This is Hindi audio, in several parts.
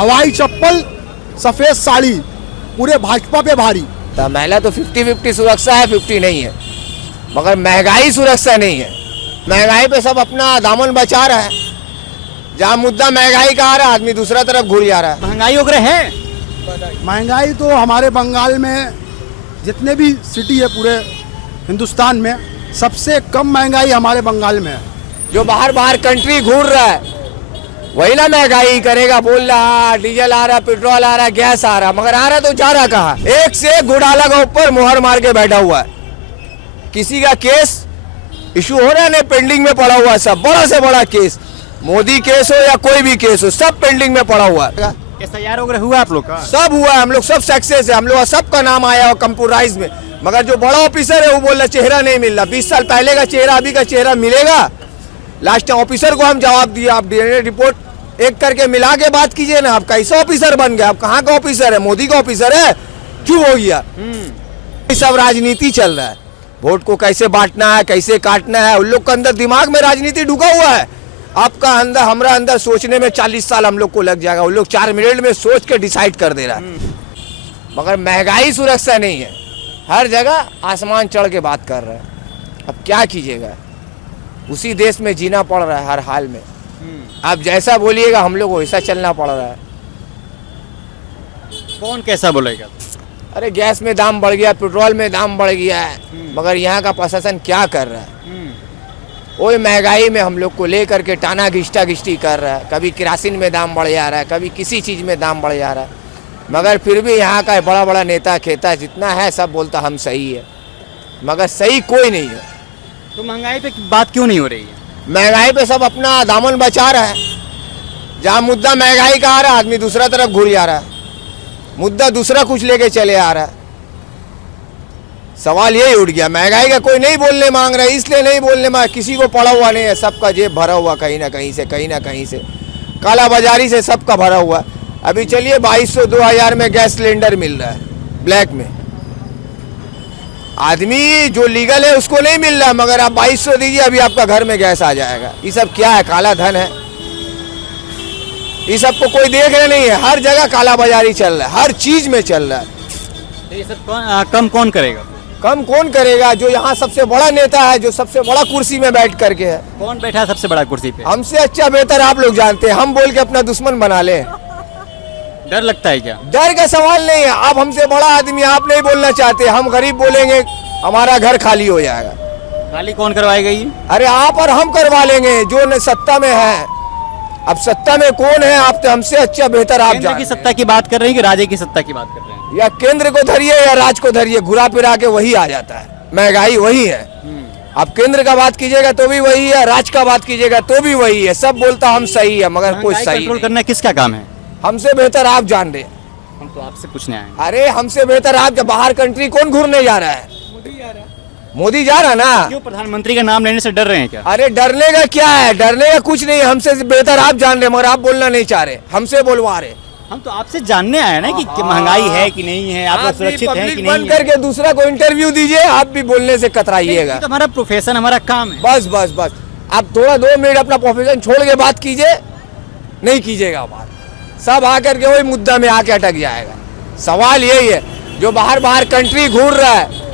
हवाई चप्पल, सफेद साड़ी, पूरे भाजपा पे भारी। तो महिला तो 50-50 सुरक्षा है, 50 नहीं है, मगर महंगाई सुरक्षा नहीं है। महंगाई पे सब अपना दामन बचा रहा है। जहाँ मुद्दा महंगाई का आ रहा है, आदमी दूसरा तरफ घुर जा रहा है। महंगाई वगैरह है? महंगाई तो हमारे बंगाल में जितने भी सिटी है पूरे हिंदुस्तान में सबसे कम महंगाई हमारे बंगाल में है। जो बाहर बाहर कंट्री घूर रहा है वही ना महंगाई करेगा, बोल रहा डीजल आ रहा, पेट्रोल आ रहा, गैस आ रहा, मगर आ रहा तो जा रहा कहाँ? एक से एक घोटाला के ऊपर मुहर मार के बैठा हुआ है। किसी का केस इशू हो रहा है नहीं, पेंडिंग में पड़ा हुआ है। सब बड़ा से बड़ा केस, मोदी केस हो या कोई भी केस हो, सब पेंडिंग में पड़ा हुआ है। SIR वगैरह हुआ आप लोग का? सब हुआ है, हम लोग सब सक्सेस है, हम लोग सबका नाम आया हो कंप्यूटराइज में। मगर जो बड़ा ऑफिसर है वो बोल रहा चेहरा नहीं मिल रहा। 20 साल पहले का चेहरा अभी का चेहरा मिलेगा? लास्ट ऑफिसर को हम जवाब दिया, आप डीएनए रिपोर्ट एक करके मिला के बात कीजिए ना। आप कैसा ऑफिसर बन गए? आप कहाँ का ऑफिसर है? मोदी का ऑफिसर है? क्यों हो गया? सब राजनीति चल रहा है, वोट को कैसे बांटना है, कैसे काटना है, उन लोग के अंदर दिमाग में राजनीति ढुका हुआ है। आपका अंदर हमारा अंदर सोचने में 40 साल हम लोग को लग जाएगा। उन लोग 4 मिनट में सोच के डिसाइड कर दे रहा है। मगर महंगाई सुरक्षा नहीं है, हर जगह आसमान चढ़ के बात कर रहा है। अब क्या कीजिएगा, उसी देश में जीना पड़ रहा है हर हाल में। आप जैसा बोलिएगा हम लोग को वैसा चलना पड़ रहा है। कौन कैसा बोलेगा? अरे गैस में दाम बढ़ गया, पेट्रोल में दाम बढ़ गया है, मगर यहाँ का प्रशासन क्या कर रहा है? वही महंगाई में हम लोग को लेकर के टाना घिष्टी कर रहा है। कभी किरासिन में दाम बढ़ जा रहा है, कभी किसी चीज़ में दाम बढ़ जा रहा है, मगर फिर भी यहाँ का बड़ा बड़ा नेता खेता जितना है सब बोलता हम सही है, मगर सही कोई नहीं है। तो महंगाई पे बात क्यों नहीं हो रही है? महंगाई पे सब अपना दामन बचा रहा है। जहाँ मुद्दा महंगाई का आ रहा है, आदमी दूसरा तरफ घुर जा रहा है, मुद्दा दूसरा कुछ लेके चले आ रहा है। सवाल यही उठ गया, महंगाई का कोई नहीं बोलने मांग रहा है, इसलिए नहीं बोलने मांग, किसी को पड़ा हुआ नहीं है, सबका जेब भरा हुआ कहीं ना कहीं से, काला बाजारी से सबका भरा हुआ। अभी चलिए 2200-2000 में गैस सिलेंडर मिल रहा है ब्लैक में। आदमी जो लीगल है उसको नहीं मिल रहा, मगर आप 2200 दीजिए अभी आपका घर में गैस आ जाएगा। ये सब क्या है? काला धन है। ये सब को कोई देख रहा नहीं है, हर जगह काला बाजारी चल रहा है, हर चीज में चल रहा है। तो ये सब कम कौन करेगा? कम कौन करेगा? जो यहाँ सबसे बड़ा नेता है, जो सबसे बड़ा कुर्सी में बैठ करके है। कौन बैठा है सबसे बड़ा कुर्सी पे? हमसे अच्छा बेहतर आप लोग जानते हैं, हम बोल के अपना दुश्मन बना ले। डर लगता है क्या? डर का सवाल नहीं है। आप हमसे बड़ा आदमी, आप नहीं बोलना चाहते, हम गरीब बोलेंगे हमारा घर खाली हो जाएगा। खाली कौन करवाएगा ये? अरे आप और हम करवा लेंगे जो सत्ता में है। अब सत्ता में कौन है? आप तो हमसे अच्छा बेहतर आप केंद्र की सत्ता की बात कर रहे हैं कि राज्य की सत्ता की बात कर रहे हैं? या केंद्र को धरिए या राज्य को धरिए, घुरा फिरा के वही आ जाता है। महंगाई वही है। आप केंद्र का बात कीजिएगा तो भी वही है, राज्य का बात कीजिएगा तो भी वही है। सब बोलता हम सही है, मगर कोई सही कंट्रोल करना किसका काम है? हमसे बेहतर आप जान रहे। हम तो आपसे पूछने आए। अरे हमसे बेहतर आप, जब बाहर कंट्री कौन घूरने जा रहा है? मोदी जा रहा ना। क्यों प्रधानमंत्री का नाम लेने से डर रहे हैं क्या? अरे डरने का क्या है? डरने का कुछ नहीं है। हमसे बेहतर आप जान रहे, मगर आप बोलना नहीं चाह रहे, हमसे बोलवा रहे। हम तो आपसे जानने आए ना कि महंगाई है कि नहीं है, आप सुरक्षित हैं कि नहीं बन करके दूसरा को इंटरव्यू दीजिए, आप भी बोलने से कतराइएगा। तो हमारा प्रोफेशन, हमारा काम है। बस बस बस, आप थोड़ा 2 मिनट अपना प्रोफेशन छोड़ के बात कीजिए, नहीं कीजिएगा बात, सब आकर के वही मुद्दा में आके अटक जाएगा। सवाल यही है, जो बाहर बाहर कंट्री घूर रहा है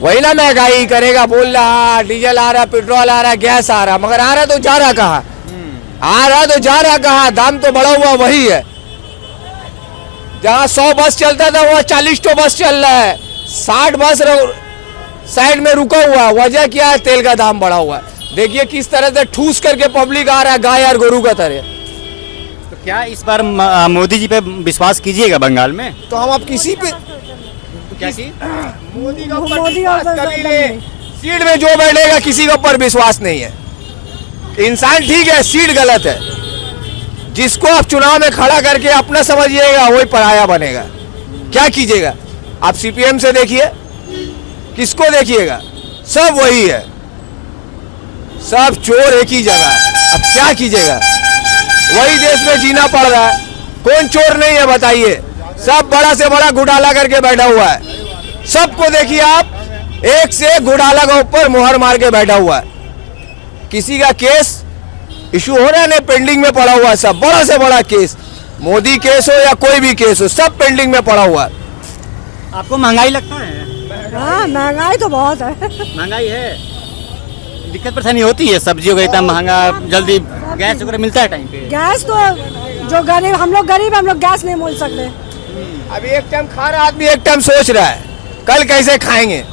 वही ना महंगाई करेगा, बोल रहा डीजल आ रहा, पेट्रोल आ रहा, गैस आ रहा, मगर आ रहा तो जा रहा कहाँ? आ रहा तो जा रहा कहाँ? दाम तो बढ़ा हुआ वही है। जहाँ 100 बस चलता था वहाँ 40 तो बस चल रहा है, 60 बस साइड में रुका हुआ है। वजह क्या है? तेल का दाम बढ़ा हुआ है। देखिए किस तरह से ठूस करके पब्लिक आ रहा है, गाय और गोरू का तरह। तो क्या इस बार मोदी जी पे विश्वास कीजिएगा बंगाल में? तो हम अब किसी पे क्या की? मोदी का सीट में जो बैठेगा किसी के ऊपर विश्वास नहीं है। इंसान ठीक है, सीट गलत है। जिसको आप चुनाव में खड़ा करके अपना समझिएगा वही पराया बनेगा। क्या कीजिएगा? आप सीपीएम से देखिए, किसको देखिएगा? सब वही है, सब चोर एक ही जगह है। अब क्या कीजिएगा? वही देश में जीना पड़ रहा है। कौन चोर नहीं है बताइए? सब बड़ा से बड़ा घोटाला करके बैठा हुआ है। सबको देखिए आप, एक से एक घोटाला के ऊपर मुहर मार के बैठा हुआ है। किसी का केस इशू हो रहा है नहीं, पेंडिंग में पड़ा हुआ है। सब बड़ा से बड़ा केस, मोदी केस हो या कोई भी केस हो, सब पेंडिंग में पड़ा हुआ है। आपको महंगाई लगता है? हाँ महंगाई तो बहुत है। महंगाई है, दिक्कत परेशानी होती है, सब्जियों का इतना महंगा, जल्दी गैस वगैरह मिलता है टाइम पे? गैस तो जो गरीब हम लोग हम लोग गैस नहीं मिल सकते। अभी एक टाइम खा रहा आदमी, एक टाइम सोच रहा है कल कैसे खाएंगे।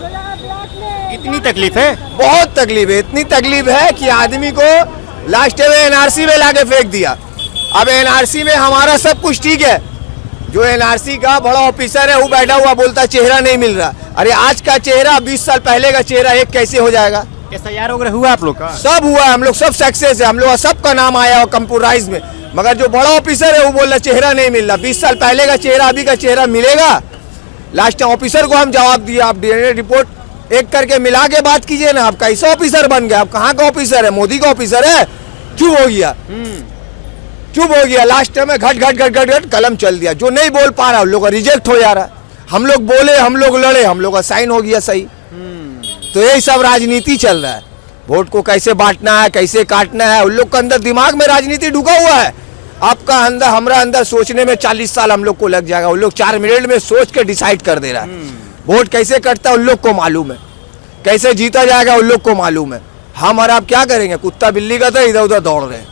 इतनी तकलीफ है? बहुत तकलीफ है, इतनी तकलीफ है कि आदमी को लास्ट में एनआरसी में लाके फेंक दिया। अब एनआरसी में हमारा सब कुछ ठीक है, जो एनआरसी का बड़ा ऑफिसर है वो बैठा हुआ बोलता चेहरा नहीं मिल रहा। अरे आज का चेहरा 20 साल पहले का चेहरा एक कैसे हो जाएगा? SIR वगैरह हुआ आप लोग का? सब हुआ, हम लोग सब सक्सेस है, हम लोग सबका नाम आया और कंप्यूटराइज में। मगर जो बड़ा ऑफिसर है वो बोल रहा चेहरा नहीं मिल रहा। 20 साल पहले का चेहरा अभी का चेहरा मिलेगा? लास्ट टाइम ऑफिसर को हम जवाब दिए, आप डीएनए रिपोर्ट एक करके मिला के बात कीजिए ना। आप कैसा ऑफिसर बन गए? आप कहाँ का ऑफिसर है? मोदी का ऑफिसर है? चुप हो गया, चुप हो गया। लास्ट में घट घट घट घट घट कलम चल दिया। जो नहीं बोल पा रहा उन लोग का रिजेक्ट हो जा रहा। हम लोग बोले, हम लोग लड़े, हम लोग का साइन हो गया सही। तो यही सब राजनीति चल रहा है। वोट को कैसे बांटना है, कैसे काटना है, उन लोग के अंदर दिमाग में राजनीति ढुका हुआ है। आपका अंदर हमारा अंदर सोचने में 40 साल हम लोग को लग जाएगा। उन लोग 4 मिनट में सोच के डिसाइड कर दे रहा है। वोट कैसे कटता है उन लोग को मालूम है, कैसे जीता जाएगा उन लोग को मालूम है। हम और आप क्या करेंगे? कुत्ता बिल्ली का तो इधर उधर दौड़ रहे हैं।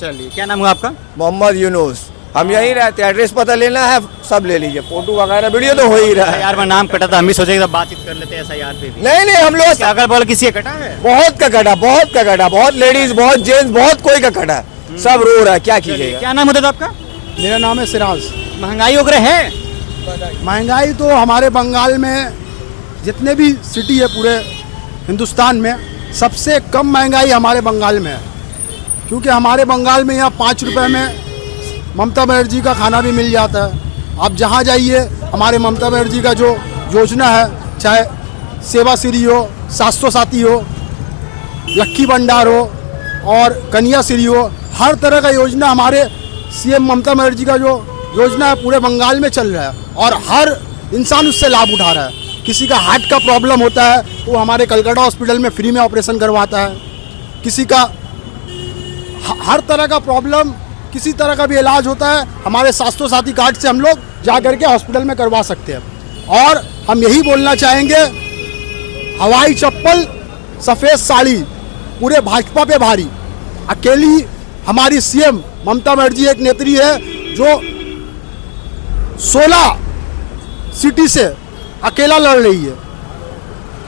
चलिए, क्या नाम हुआ आपका? मोहम्मद यूनुस। हम यहीं रहते हैं, एड्रेस पता लेना है सब ले लीजिए, फोटो वगैरह वीडियो तो हो ही रहा है। SIR में नाम कटा था, हम भी सोचे कि बातचीत कर लेते हैं SIR पे भी। नहीं हम लोग अगर बोल किसी का कटा है? बहुत का कटा, बहुत का कटा, बहुत लेडीज, बहुत जेंट्स, बहुत कोई का कटा, सब रो रहा है। क्या कीजिएगा? क्या नाम होता था आपका? मेरा नाम है सिराज। महंगाई वगैरह है? महंगाई तो हमारे बंगाल में जितने भी सिटी है पूरे हिंदुस्तान में सबसे कम महंगाई हमारे बंगाल में है। क्योंकि हमारे बंगाल में यहाँ 5 रुपए में ममता बनर्जी का खाना भी मिल जाता है। आप जहाँ जाइए हमारे ममता बनर्जी का जो योजना है, चाहे सेवा श्री हो, 700 साथी हो, लक्की भंडार हो और कन्या श्री हो, हर तरह का योजना हमारे CM ममता बनर्जी का जो योजना है पूरे बंगाल में चल रहा है और हर इंसान उससे लाभ उठा रहा है। किसी का हार्ट का प्रॉब्लम होता है तो हमारे कलकत्ता हॉस्पिटल में फ्री में ऑपरेशन करवाता है। किसी का हर तरह का प्रॉब्लम, किसी तरह का भी इलाज होता है हमारे 700 साथी कार्ड से हम लोग जा करके हॉस्पिटल में करवा सकते हैं। और हम यही बोलना चाहेंगे, हवाई चप्पल सफ़ेद साड़ी पूरे भाजपा पे भारी। अकेली हमारी CM ममता बनर्जी एक नेत्री है जो 16 सिटी से अकेला लड़ रही है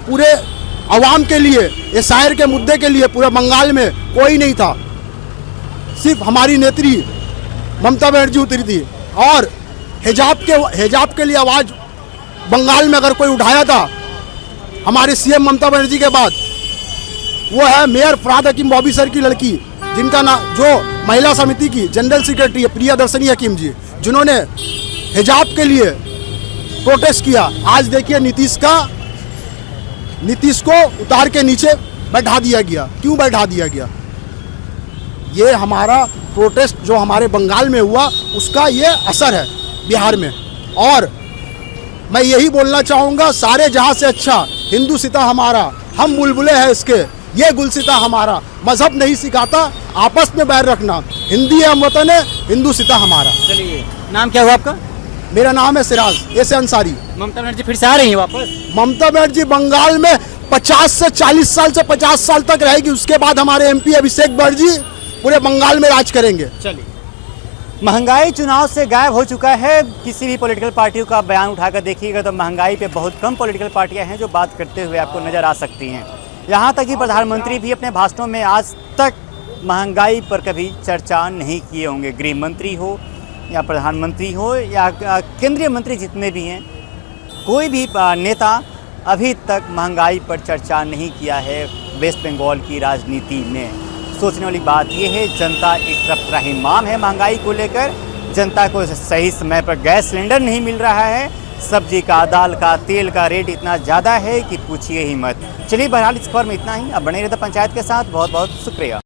पूरे अवाम के लिए। SIR के मुद्दे के लिए पूरे बंगाल में कोई नहीं था, सिर्फ हमारी नेत्री ममता बनर्जी उतरी थी। और हिजाब के लिए आवाज़ बंगाल में अगर कोई उठाया था हमारे CM ममता बनर्जी के बाद, वो है मेयर फराद हकीम बॉबी सर की लड़की, जिनका नाम, जो महिला समिति की जनरल सेक्रेटरी है प्रियदर्शनी हकीम जी, जिन्होंने हिजाब के लिए प्रोटेस्ट किया। आज देखिए नीतीश को उतार के नीचे बैठा दिया गया। क्यों बैठा दिया गया? ये हमारा प्रोटेस्ट जो हमारे बंगाल में हुआ उसका ये असर है बिहार में। और मैं यही बोलना चाहूँगा, सारे जहाँ से अच्छा हिंदुसिता हमारा, हम बुलबुले हैं इसके, ये गुलसिता हमारा। मजहब नहीं सिखाता आपस में बैर रखना, हिंदी है हम वतन है, हिंदुसिता हमारा। चलिए, नाम क्या हुआ आपका? मेरा नाम है सिराज ऐसे अंसारी। ममता बनर्जी फिर से आ रही है वापस? ममता बनर्जी बंगाल में 50 से 40 साल से 50 साल तक रहेगी। उसके बाद हमारे MP अभिषेक बनर्जी पूरे बंगाल में राज करेंगे। चलिए, महंगाई चुनाव से गायब हो चुका है। किसी भी पॉलिटिकल पार्टियों का बयान उठाकर देखिएगा तो महंगाई पे बहुत कम पॉलिटिकल पार्टियां हैं जो बात करते हुए आपको नज़र आ सकती हैं। यहाँ तक कि प्रधानमंत्री भी अपने भाषणों में आज तक महंगाई पर कभी चर्चा नहीं किए होंगे। गृह मंत्री हो या प्रधानमंत्री हो या केंद्रीय मंत्री जितने भी हैं, कोई भी नेता अभी तक महंगाई पर चर्चा नहीं किया है वेस्ट बंगाल की राजनीति में। सोचने वाली बात यह है, जनता एक तरफ त्राहिमाम है महंगाई को लेकर। जनता को सही समय पर गैस सिलेंडर नहीं मिल रहा है, सब्जी का, दाल का, तेल का रेट इतना ज़्यादा है कि पूछिए ही मत। चलिए, बहरहाल इस खबर में इतना ही। अब बने रहते पंचायत के साथ। बहुत बहुत शुक्रिया।